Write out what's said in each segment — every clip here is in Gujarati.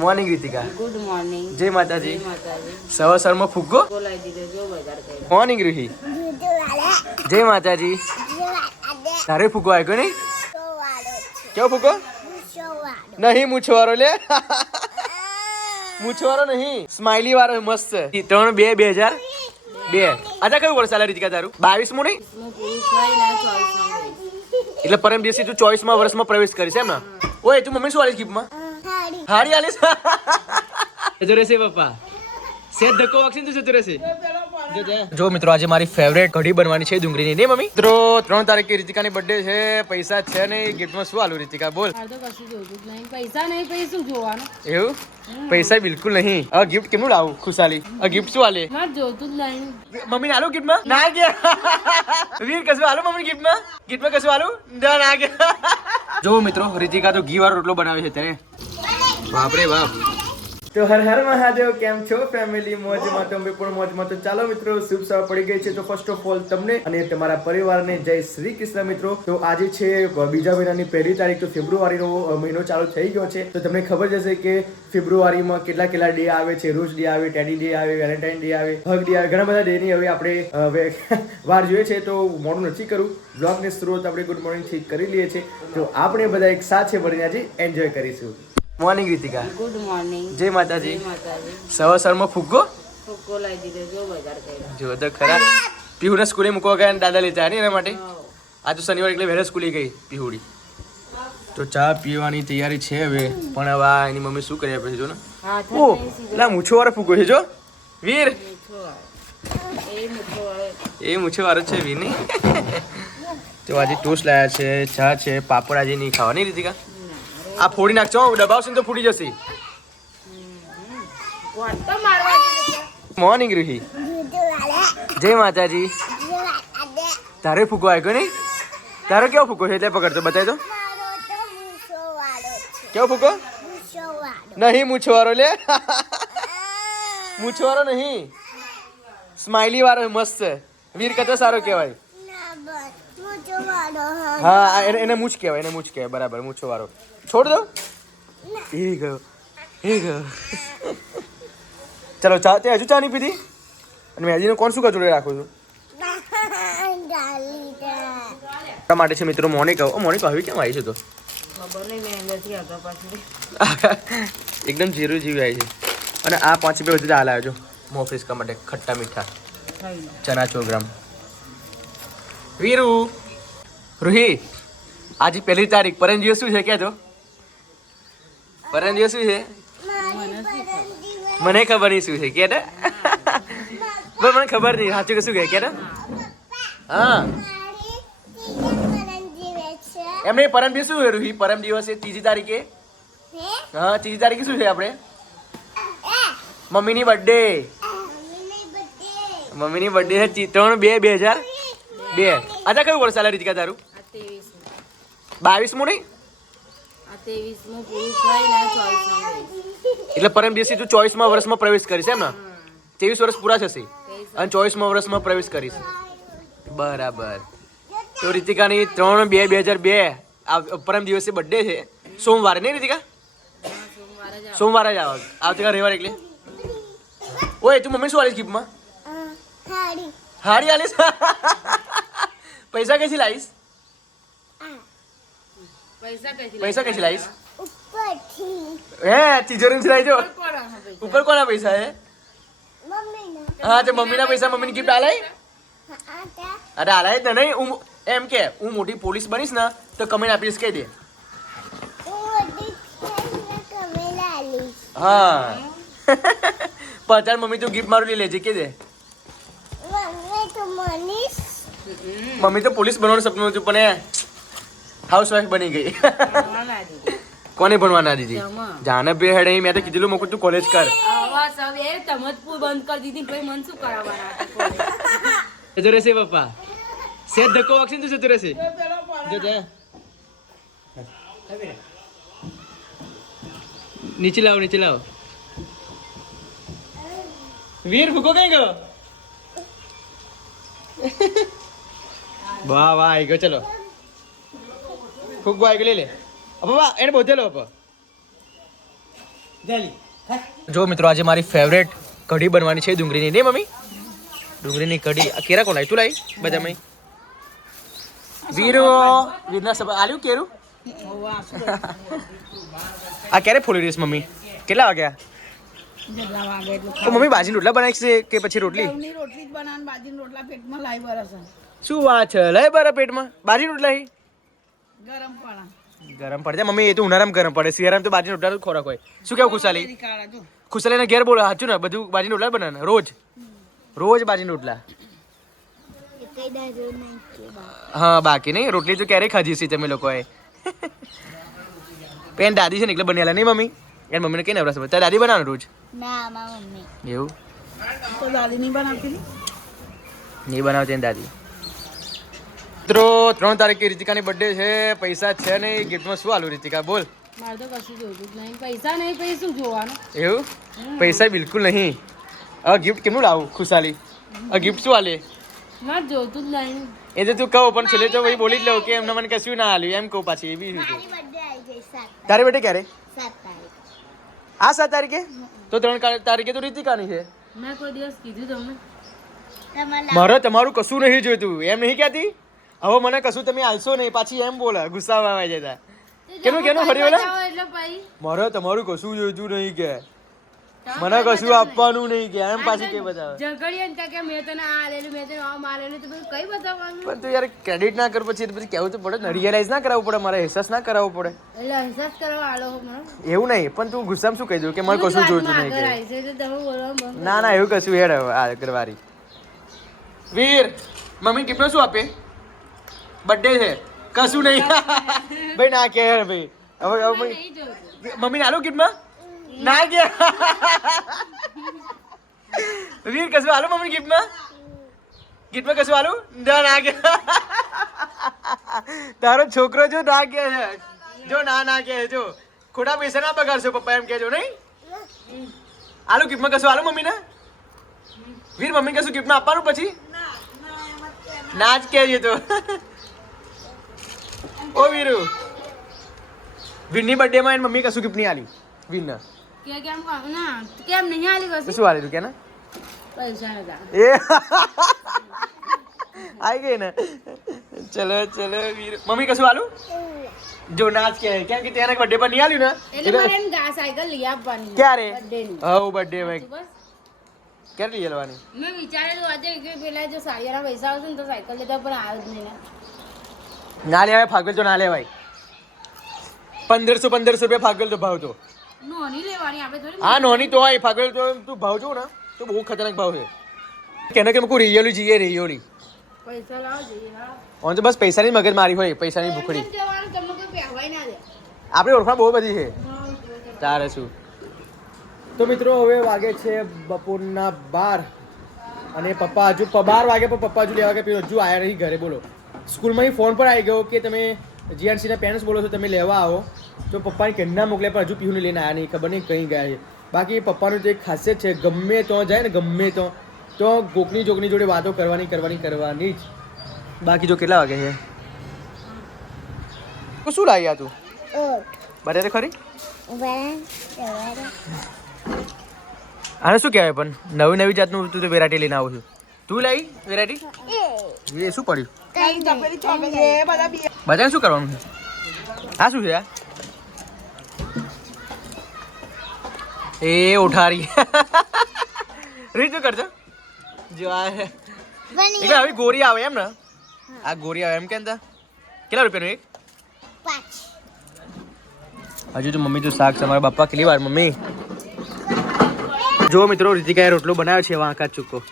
મોર્નિંગ રીતિકા ગુડ મોર્નિંગ જય માતાજી જય માતાજી સવાર સવારમાં ફુગ્ગો બોલાવી દીધો જો બજાર કર્યો મોર્નિંગ રૂહી જય માતાજી તારે ફુગ્ગો આવ્યો નહીં કેવો ફુગ્ગો નહીં મૂછવારો લે મૂછવારો નહીં સ્માઇલી વાળો મસ્ત ત્રણ બે બે હજાર બે આજે કયું વર્ષ ચાલે રીતિકા તારું બાવીસ મુ નહીં એટલે પરમ દિવસે તું ચોવીસમાં વર્ષમાં પ્રવેશ કરીશ એમ ને ઓય તું મમ્મી શું વાળી ગિફ્ટમાં હાડી આલીશ જતો રહેશે પપ્પા. સેજ ધક્કો વાગશે તો જતો રહેશે જો મિત્રો આજે મારી ફેવરેટ કઢી બનવાની છે ડુંગળીની. ને મમ્મી? મિત્રો ત્રણ તારીખે રીતિકાની બર્થડે છે. પૈસા છે નહીં. ગિફ્ટમાં શું આલું રીતિકા? બોલ. નહીં. પૈસા નહીં શું જોવાનું? એવું? પૈસા બિલકુલ નહીં. આ ગિફ્ટ કેમનું લાવું ખુશાલી? આ ગિફ્ટ શું આલે? જોતું જ નહીં. મમ્મી આલું ગિફ્ટમાં ના ગયા વીર કશું આલું મમ્મી ગિફ્ટમાં ગિફ્ટમાં કશું આલું? ના ના ગયા જો મિત્રો રીતિકા તો ઘી વાળો રોટલો બનાવે છે ત્યારે બાપરે બાપ. તો હર હર મહાદેવ, કેમ છો ફેમિલી મોજમાં તમે પણ મોજમાં તો ચાલો મિત્રો, શુભ સવાર પડી ગઈ છે. તો ફર્સ્ટ ઓફ ઓલ તમને અને તમારા પરિવારને જય શ્રી કૃષ્ણ મિત્રો. તો આજે છે બીજા મહિનાની પહેલી તારીખ, તો ફેબ્રુઆરીનો મહિનો ચાલુ થઈ ગયો છે. તો તમને ખબર જ હશે કે ફેબ્રુઆરીમાં કેટલા કેટલા ડે આવે છે. રોજ ડે આવે ટેડી ડે આવે વેલેન્ટાઇન ડે આવે હગ ડે આવે, ઘણા બધા ડે ની હવે આપણે વાર જોઈએ છે. તો મોડું નથી કરું. બ્લોગની શરૂઆત આપણે ગુડ મોર્નિંગથી કરી લઈએ છીએ. તો આપણે બધા એક સાથે મળીને આજે એન્જોય કરીશું. મોર્નિંગ રીતિકા ગુડ મોર્નિંગ જય માતાજી. સવાર સવારમાં ફુગ્ગો ફુગ્ગો લઈ દીધો જો બજાર કર્યો. જો તો ખરા. પીહુને સ્કૂલે મૂકવા ગયા અને દાદા લેતા ને એના માટે. આ તો શનિવાર એટલે વહેલા સ્કૂલે ગઈ પીહુડી. તો ચા પીવાની તૈયારી છે હવે પણ હવે આ એની મમ્મી શું કરી પછી જો ને? ઓ એટલે મૂછો વાળો ફૂગો છે જો. વીર. એ મૂછો વાળો. છે વીર નહીં તો આજે ટોસ્ટ લાયા છે ચા છે પાપડ આજે નહીં ખાવાની રીતિકા? આ ફોડી નાખજો દબાવશે તો ફૂટી જશે. મોર્નિંગ રૂહી. જય માતાજી. તારે ફૂકો આવ્યો નહીં? તારો કેવો ફૂકો છે? એટલે પકડતો બતાવી દો. કેવો ફૂકો નહીં મૂછવારો લે. મૂછવારો નહીં. સ્માઇલી વાળો મસ્ત. વીર કતો સારો કહેવાય. હા. એને એને મૂછ કહેવાય એને મૂછ કહેવાય. બરાબર મૂછો વાળો છોડ દો. એ ગયો એ ગયો. ચલો ચા તે હજુ ચા નહીં પીધી? અને મેં હજીને કોણ શું કચોડે રાખું છું? તારા માટે છે મિત્રો મોનિકા. ઓ મોનિકા આવી કેમ આવી છે તો? એકદમ જીરું જેવી આવી છે. અને આ પાંચ રૂપિયા સુધી હાલ આવ્યો છો. મોફીસ કા માટે ખટ્ટા મીઠા. ચના સો ગ્રામ વીરુ! રૂહી આજે પહેલી તારીખ. પરમ દિવસ શું છે કહેજો. તો પરમ દિવસ શું છે? મને ખબર નહીં શું છે કે ને મને ખબર નહીં. સાચું કે શું કહે કે હા. એમને પરમ દિવસ શું છે રૂહી? પરમ દિવસે ત્રીજી તારીખે? હા? ત્રીજી તારીખે શું છે આપણે? મમ્મીની બર્થડે મમ્મીની બર્થડે છે ત્રણ બે બે હજાર બે. આજે કયું વર્ષ ચાલે રીતિકા તારું? બાવીસમું નહીં એટલે પરમ દિવસે તું ચોવીસમાં વર્ષમાં પ્રવેશ કરીશ એમ ને? ત્રેવીસ વર્ષ પૂરા થશે. અને ચોવીસમાં વર્ષમાં પ્રવેશ કરીશ. બરાબર. તો રીતિકાની ત્રણ બે બે હજાર બે આ પરમ દિવસે બર્થડે છે. સોમવારે નહીં રીતિકા? સોમવારે જ સોમવારે જ આવ. આવતીકાલ રવિવાર એટલે ઓય તું મમ્મી શું આવીશ ગિફ્ટમાં? હાડી આલીશ પૈસા કઈથી લાવીશ? પૈસા કઈ લાવીશ હે તિજોરી લાવી જો. ઉપર કોના પૈસા હે? હા તે મમ્મીના પૈસા મમ્મીની ગિફ્ટ આલાય અરે આલાય જ નહીં હું એમ કે હું મોટી પોલીસ બનીશ ને તો કમેન્ટ આપીશ કહી દે. હા. પચાસ મમ્મી તું ગિફ્ટ મારું લઈ લેજે કે દે. મમ્મી તો પોલીસ બનવાનું સપનું હતું પણ એ હાઉસ બની ગઈ. કોને ભણવાના દીધી જાને બે હેડે મેં તો કીધેલું મોકું તું કોલેજ કર. બંધ કરી દીધી પછી મન શું કરાવવાના જતો રહેશે પપ્પા. સેજ ધક્કો વાગશે તું જતો રહેશે નીચે લાવો નીચે લાવો. વીર ફૂકો કઈ ગયો? વાહ વાહ આવી ગયો. ચલો. ફૂગો આવી ગયો લે. લે બાબા એને બોધેલો અપ જો મિત્રો આજે મારી ફેવરેટ કઢી બનવાની છે ડુંગળીની. નહીં મમ્મી? ડુંગળીની કઢી. આ કેરા કોણ લાવી તું લાવી બધા મમ્મી વીરો વીરના સબ આલ્યું કેરું. આ ક્યારે ફૂલી રહીશ મમ્મી? કેટલા વાગ્યા? તો મમ્મી બાજી રોટલા બનાવી છે કે પછી રોટલી? રોટલી જ બનાવ બાજીના રોટલા પેટમાં લાવી બરસ શું વાત છે? લે બરા પેટમાં. બાજી રોટલા હી? ગરમ પણ ગરમ પડે. મમ્મી એ તો ઉનાળામાં ગરમ પડે. શિયાળામાં તો બાજરીનો રોટલા ખોરાક હોય. શું કેવું ખુશાલી? ખુશાલીને ઘેર બોલો. સાચું ને? બધું બાજરીનો રોટલા બનાવે રોજ? રોજ બાજરીનો રોટલા હા બાકી નહીં. રોટલી તો ક્યારેય ખાધી છે તમે લોકોએ. પેન દાદી છે ને એટલે બનેલા નહીં મમ્મી? યાર મમ્મીને કઈ નવરાશ તારી દાદી બનાવે રોજ? ના મમ્મી. એવું? તો દાદી નહીં બનાવતી ને? નહીં બનાવતી દાદી. મિત્રો ત્રણ તારીખે રીતિકાની બર્થડે છે. પૈસા છે નહીં. ગિફ્ટમાં શું આલું રીતિકા? બોલ. મારે તો કશું જોયું જ નહીં. પૈસા નહીં પછી શું જોવાનું? એવું? પૈસા બિલકુલ નહીં. હવે ગિફ્ટ કેમનું લાવું? ખુશાલી. આ ગિફ્ટ શું આલે? મારે જોતું જ નહીં. એ તો તું કહો પણ છેલ્લે તો ભાઈ બોલી જ લઉં કે એમને મને કશું ના આલ્યું. એમ કહું પાછી એવી રીતે મારી બર્થડે આવી ગઈ સાત તારી બેટે ક્યારે? સાત તારીખ. આ સાત તારીખે? તો ત્રણ કા- તારીખે તો રીતિકાની છે. મેં કોઈ દિવસ કીધું તમને. તમારા મારે તમારું કશું નહીં જોઈતું. એમ નહીં કહેતી? હવે મને કશું તમે આલશો નહીં પાછી એમ બોલે ગુસ્સા આવે જતા કેનું કેનું ફરી બોલે મારે તમારું કશું જોઈતું નહીં કે. મને કશું આપવાનું નહીં. કે એમ પાછી કે બતાવે. ઝઘડીએ કે મેં તને આ આલેલું મેં તને આ મારેલું તો કઈ બતાવવાનું? પણ તું યાર ક્રેડિટ ના કર પછી પછી કહેવું તો પડે? ને રિયલાઇઝ ના કરાવવું પડે મારે અહેસાસ ના કરાવવો પડે. એટલે અહેસાસ કરવા આલો મને એવું નહીં પણ તું ગુસ્સામાં શું કહી દઉં કે મને કશું જોઈતું નહીં કે? ના ના એવું કશું હેડ હવે આગળ વારી વીર મમ્મી કેટલો શું આપે? બર્થડે છે. કશું નહીં. ભાઈ ના કે યાર ભાઈ. હવે હવે મમ્મી- નહીં જોતું મમ્મીને આલો ગિફ્ટમાં? ના કે. વીર કશું આલો મમ્મી ગિફ્ટમાં? ગિફ્ટમાં કશું આલું? ના ના કે. તારો છોકરો જો ના કે છે. જો ના ના કે જો. ખોટા પૈસા ના બગાડશો પપ્પા એમ કહેજો નહીં? આલુ ગિફ્ટમાં કશું આલો મમ્મીને? વીર મમ્મી કશું ગિફ્ટમાં આપવાનું પછી? ના જ કહેજે તો. ઓ વીરુ વીરની બર્થડેમાં એની મમ્મી કશું ગિફ્ટ નહીં આલી વીરના કે કેમ કહું? ના કેમ નહીં આલી તો કશું શું આલેલું કે ને પૈસા નતા એ આવી ગઈ ને ચલો ચલો વીર મમ્મી કશું આલું જો નાચ કે કેમ કે તેના બર્થડે પર નહીં આલ્યું ને એટલે મારે એને ગા સાયકલ લઈ આપવાની ક્યારે birthday ની. હવ બર્થડે માં બસ ક્યારે લઈ આવવાની મેં વિચારેલું આજે કે પેલા જો સાડિયાના પૈસા આવશે ને તો સાયકલ લેતા પણ આવ્યો જ નહીં ને ના લેવાય ફાગલ તો ના લેવાય. પંદરસો પંદરસો રૂપિયા ફાગલ તો ભાવ તો હા નોની તો હોય ફાગલ તો તું ભાવ જો ને. તો બહુ ખતરનાક ભાવ છે. કેને કે કોઈ રિયોલી જઈએ રિયોલી ઓન તો બસ પૈસાની મગજ મારી હોય પૈસાની ભૂખડી. આપણે ઓળખાણ બહુ બધી છે. તારે શું? તો મિત્રો હવે વાગે છે બપોરના બાર. અને પપ્પા હજુ બાર વાગે પણ પપ્પા હજુ લેવા ગયા હજુ આવ્યા નહીં ઘરે બોલો. સ્કૂલમાંથી ફોન પર આવી ગયો કે તમે જીઆરસીના પેરેન્ટ્સ બોલો છો તમે લેવા આવો. તો પપ્પાને કેમના મોકલે પણ હજુ પીહુને લઈને આવ્યા નહીં ખબર નહીં કઈ ગયા. છે બાકી પપ્પાનું તો એક ખાસિયત છે ગમે તો જાય ને ગમે તો તો ગોકની જોકની જોડે વાતો કરવાની કરવાની કરવાની જ. બાકી જો કેટલા વાગે છે? તો શું લાવી આ તું? બરાબર ખરી? આને શું કહેવાય પણ? નવી નવી જાતનું તું તો વેરાયટી લઈને આવું છું. તું લાવી વેરાયટી? એ શું પડ્યું? બધાને શું કરવાનું છે? આ શું છે? એ ઉઠારી. રીત શું કરજો? જો આ. આવી ગોરી આવે એમ ને? આ ગોરી આવે એમ કેમ તા? કેટલા રૂપિયાનું એક? હજુ તો મમ્મી તો શાક છે મારા બાપા કેટલી વાર મમ્મી? જો મિત્રો રીતિકાએ રોટલો બનાવ્યો છે વાંકા ચૂકો.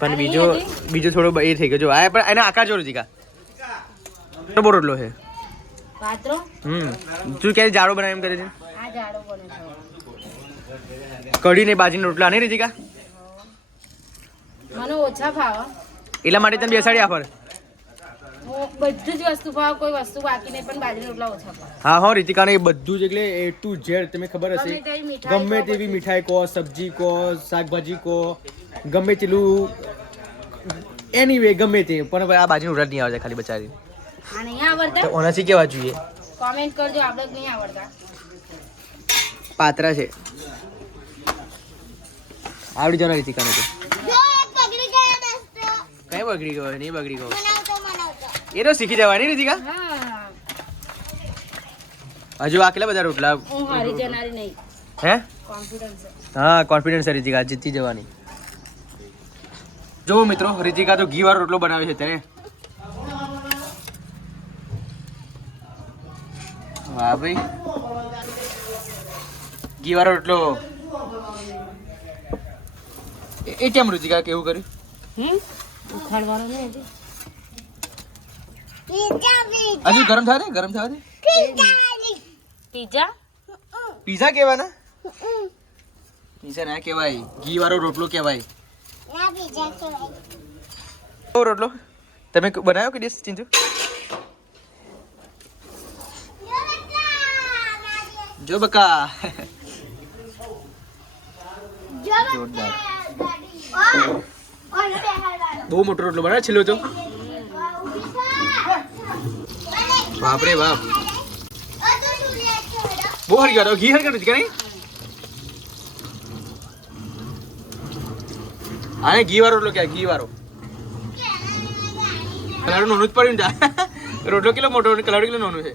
પણ બીજો? બીજો થોડો એ થઈ ગયો. જો આ પણ એને આકાર જો રીતિકા બહુ રોટલો છે. પાત્રો? હમ. તું ક્યારે જાડો બનાવ એમ કરે છે? આ જાડો બને છે. કઢી ને બાજીના રોટલા નહીં રીતિકા મને ઓછા ભાવ. એટલા માટે તને બેસાડી આફર બધી જ વસ્તુ ભાવ કોઈ વસ્તુ બાકી નહીં પણ બાજરી રોટલા ઓછા ભાવ. હા હા રીતિકાને એ બધું જ એટલે એ ટુ ઝેડ તમે ખબર ગમે હશે તેવી મીઠાઈ ગમે કહો, તેવી મીઠાઈ કહો સબ્જી કહો શાકભાજી કહો ગમે તેલું એની વે ગમે તે. પણ આ બાજુ ઉરત નહીં આવે ખાલી બચારી આ નહીં આવડતા? તો ઓનાથી કેવા જોઈએ? કોમેન્ટ કરજો આપણે નહીં આવડતા. પાત્રા છે. આવડી જવાના રીતિકાને તો. જો એક પકડી ગયા દોસ્તો કઈ બગડી ગયો નહીં બગડી ગયો. એ તો શીખી જવાની રીતિકા હજુ આ કેટલા બધા રોટલા? હું હે? હા કોન્ફિડન્સ રીતિકા જીતી જવાની. જો મિત્રો રીતિકા તો ઘી વાળો રોટલો બનાવે છે તેને વાહ ભાઈ. ઘી વાળો રોટલો. એ- કેમ રીતિકા કેવું કર્યું? હમ? ઉખાડવાનો નહીં હજી. પીઝા પીઝા હજુ ગરમ થાય ને ગરમ થવા દે પીઝા પીઝા પીઝા કહેવાના પીઝા ના કહેવાય ઘી વાળો રોટલો કહેવાય ના પીઝા કહેવાય કેવો રોટલો તમે ક- બનાવ્યો કે ડીશ ચિંતુ જો બકા જોરદાર બહુ મોટો રોટલો બનાવે છેલ્લો તો બાપરે બાપ. બહુ હરી ગયો ઘી હરી ગયો નહીં? આને ઘી વાળો રોટલો ક્યાં? ઘી વાળો કલાડું નોનું જ પડ્યું ને રોટલો કેટલો મોટો કલાડું કેટલો નોનું છે?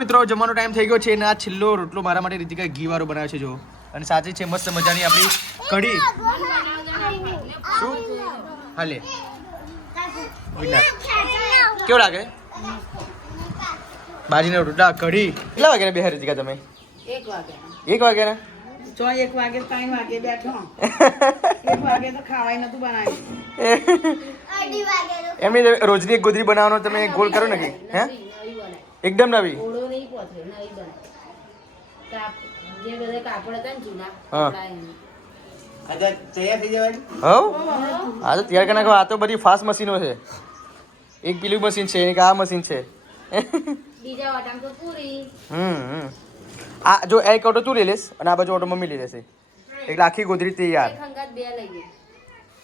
મિત્રો, જમવાનો ટાઈમ થઈ ગયો છે અને આ છેલ્લો રોટલો મારા માટે રીતિકા ઘી વાળો બનાવે છે જો અને સાથે છે મસ્ત મજાની આપણી કઢી. શું હાલે. કેવું લાગે? બાજીના રોટલા. કઢી. કેટલા વાગ્યાના બે રીતિકા તમે? એક વાગે. એક વાગ્યાના? ચો એક વાગે ત્રણ વાગે બેઠો. એક વાગે તો ખાવાય નતું બનાવ્યું. એમની રોજની એક ગોદરી બનાવવાનો તમે ગોલ કરો ને કે? હે? એકદમ નવી. જે બધા કાપડ હતા ને જૂના હા. તો તૈયાર કરી નાખો આ તો બધી ફાસ્ટ મશીનો છે. એક પેલું મશીન છે એક આ મશીન છે. બીજા વાટામાં તો પૂરી. હમ હમ. આ જો એક ઓટો તું લઈ લેશ અને આ બાજુ ઓટો મમ્મી લઈ લેશે. એટલે આખી ગોદરી તૈયાર.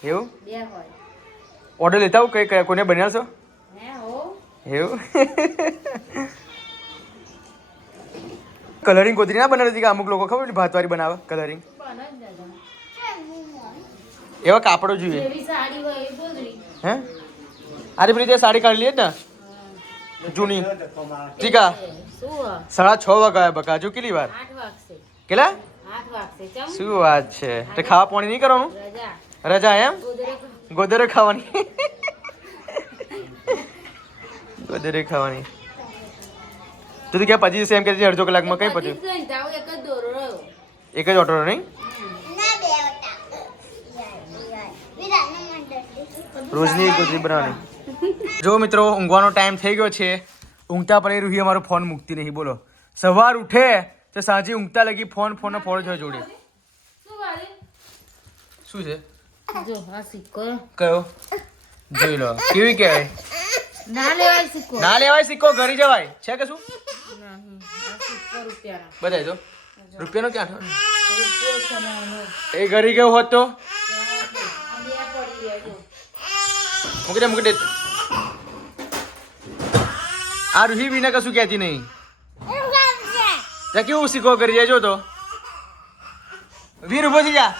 એવું? ઓર્ડર લેતા આવું? કઈ કઈ કોને બનાવશો? છો હો. એવું? કલરિંગ ગોદરી ના બનાવતી કે અમુક લોકો ખબર ભાતવારી બનાવે કલરિંગ એવા કાપડો જોઈએ. હે? અરે આરી રીતે સાડી કાઢી લઈએ ને? જૂની. ટીકા. સાડા છ વાગ્યા બકા. હજુ કેટલી વાર? કેટલા? શું વાત છે? તે ખાવા પાણી નહીં કરવાનું? રજા. એમ? ગોદરે ખાવાની. ગોદરે ખાવાની. તું તો ક્યાં પચી જશે એમ કે અડધો કલાકમાં કઈ તાવ એક જ દોરો રહ્યો. એક જ ઓટો નહીં? રોજની ગોદરી બનાવવાની. જો મિત્રો ઊંઘવાનો ટાઈમ થઈ ગયો છે. ઊંઘતા પડે રૂહી અમારો ફોન મૂકતી નહીં બોલો. સવાર ઉઠે તો સાંજે ઊંઘતા લગી ફોન ફોનનો ફોન જ જોડે. શું છે? જો આ સિક્કો. કયો? જોઈ લો. કેવી કહેવાય? ના લેવાય સિક્કો. ના લેવાય સિક્કો ઘરી જવાય. છે કે શું? રૂપિયાના. તો રૂપિયાનો ક્યાં. એ ઘરી ગયો હોત તો? મૂકી દે મૂકી દે. આ રૂહી વિના કશું કહેતી નહીં. ત્યાં કેવું શીખો કરી જાય જો તો. વીર ઊભો થઈ જા.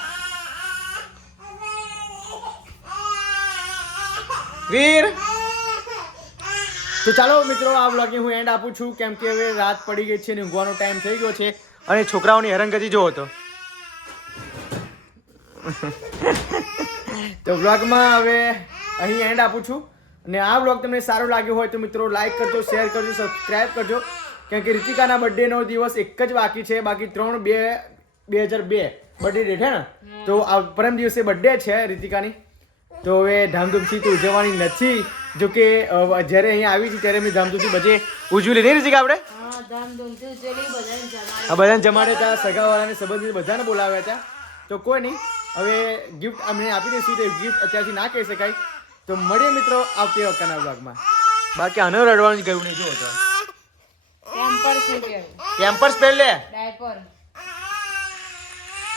વીર! તો ચાલો મિત્રો, આ વ્લોગની હું એન્ડ આપું છું. કેમ કે હવે રાત પડી ગઈ છે અને ઊંઘવાનો ટાઈમ થઈ ગયો છે. અને છોકરાઓની હેરંગતી જોવો તો. તો વ્લોગમાં હવે અહીં એન્ડ આપું છું. અને આ વ્લોગ તમને સારો લાગ્યો હોય તો મિત્રો લાઈક કરજો શેર કરજો સબસ્ક્રાઈબ કરજો. કેમ કે રિતિકાના બર્થડેનો દિવસ એક જ બાકી છે. બાકી ત્રણ બે બે હજાર બે બર્થડે ડેટ હે ને? તો આ પરમ દિવસે બર્થડે છે રીતિકાની. તો હવે ધામધૂમથી તો ઉજવવાની નથી. જો કે જ્યારે અહીંયા આવી છે ત્યારે મેં ધામધૂમથી બધે ઉજવી લીધી. કે આપણે? હા બધાને જમાડે. આ બધાને જમાડે હતા સગાવાળાને સંબંધિત બધાને બોલાવ્યા હતા તો કોઈ નહીં હવે ગિફ્ટ અમને આપી દઈશું તો ગિફ્ટ અત્યારથી ના કહી શકાય. તો મળીએ મિત્રો આવતી વખતના ભાગમાં. બાકી આનો રડવાનું જ ગયું નહીં જો તો. પેમ્પર્સ કેમ્પર્સ પહેર લે. ડાયપર